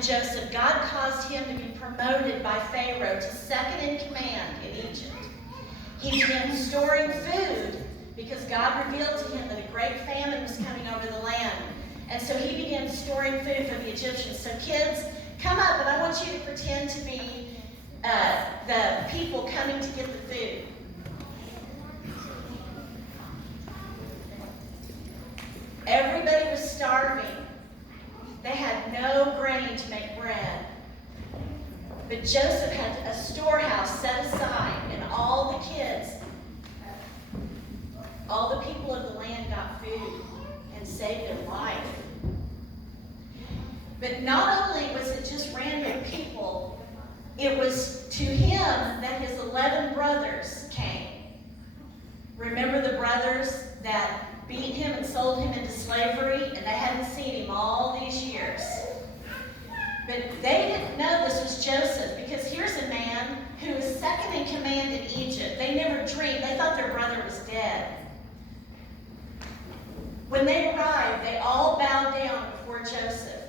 to Joseph, God caused him to be promoted by Pharaoh to second in command in Egypt. He began storing food because God revealed to him that a great famine was coming over the land. And so he began storing food for the Egyptians. So kids, come up, and I want you to pretend to be the people coming to get the food. Everybody was starving. They had no grain to make bread. But Joseph had a storehouse set aside, and all the kids, all the people of the land got food and saved their life. But not only was it just random people, it was to him that his 11 brothers came. Remember the brothers that beat him and sold him into slavery, and they hadn't seen him all these years. But they didn't know this was Joseph, because here's a man who is second in command in Egypt. They never dreamed. They thought their brother was dead. When they arrived, they all bowed down before Joseph.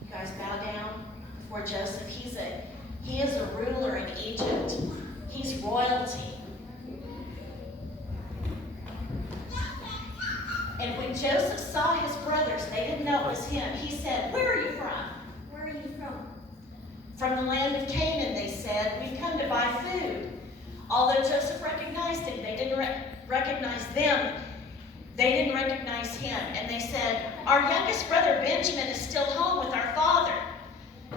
You guys bow down before Joseph. He is a ruler in Egypt. He's royalty. And when Joseph saw his brothers, they didn't know it was him. He said, "Where are you from?" "Where are you from?" "From the land of Canaan," they said. "We've come to buy food." Although Joseph recognized him, they didn't recognize them. They didn't recognize him. And they said, "Our youngest brother Benjamin is still home with our father."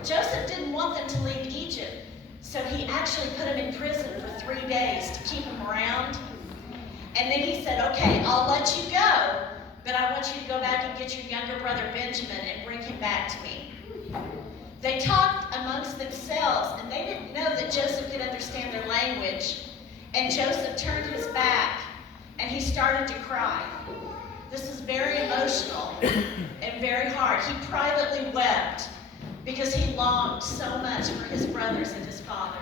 Joseph didn't want them to leave Egypt, so he actually put them in prison for 3 days to keep them around. And then he said, "Okay, I'll let you go, but I want you to go back and get your younger brother Benjamin and bring him back to me." They talked amongst themselves, and they didn't know that Joseph could understand their language. And Joseph turned his back, and he started to cry. This is very emotional and very hard. He privately wept because he longed so much for his brothers and his father.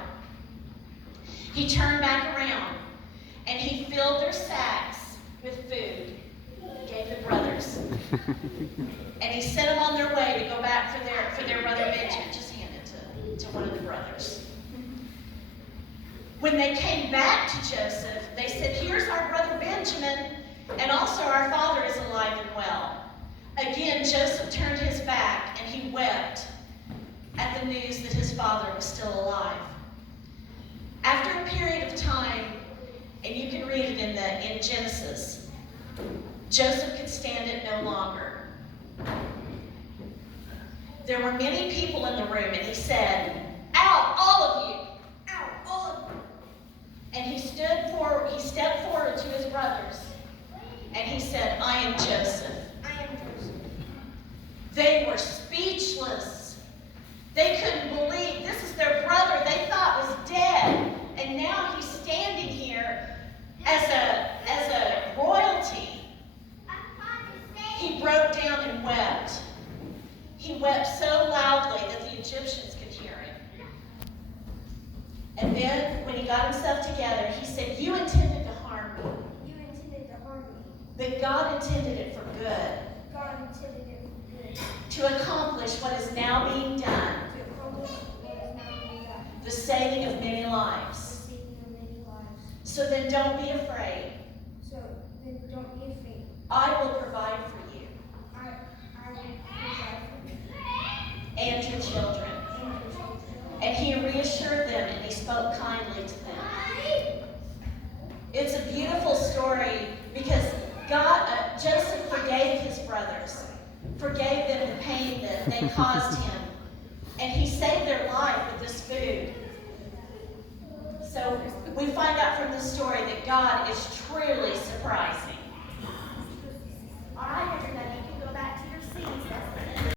He turned back around, and he filled their sacks with food. He gave the brothers. And he sent them on their way to go back for their brother Benjamin. Just hand it to one of the brothers. When they came back to Joseph, they said, "Here's our brother Benjamin, and also our father is alive and well." Again, Joseph turned his back, and he wept at the news that his father was still alive. After a period of time, and you can read it in Genesis, Joseph could stand it no longer. There were many people in the room, and he said, "Out, all of you! Out, all of you!" And he stepped forward to his brothers, and he said, "I am Joseph." "I am Joseph." They were speechless. They couldn't believe this is their brother they thought was dead, and now he's standing here as a royalty. He broke down and wept. He wept so loudly that the Egyptians could hear him. And then, when he got himself together, he said, "You intended to harm me." "You intended to harm me." "But God intended it for good, "God intended it for good." to accomplish what is now being done, "To accomplish what is now being done." the saving of many "The lives." saving of many lives." So then don't be afraid. So then don't be afraid. I will provide for you I will provide for you and your children. and your children. And he reassured them, and he spoke kindly to them. It's a beautiful story because Joseph forgave his brothers, forgave them the pain that they caused him, and he saved their life with this food. So we find out from this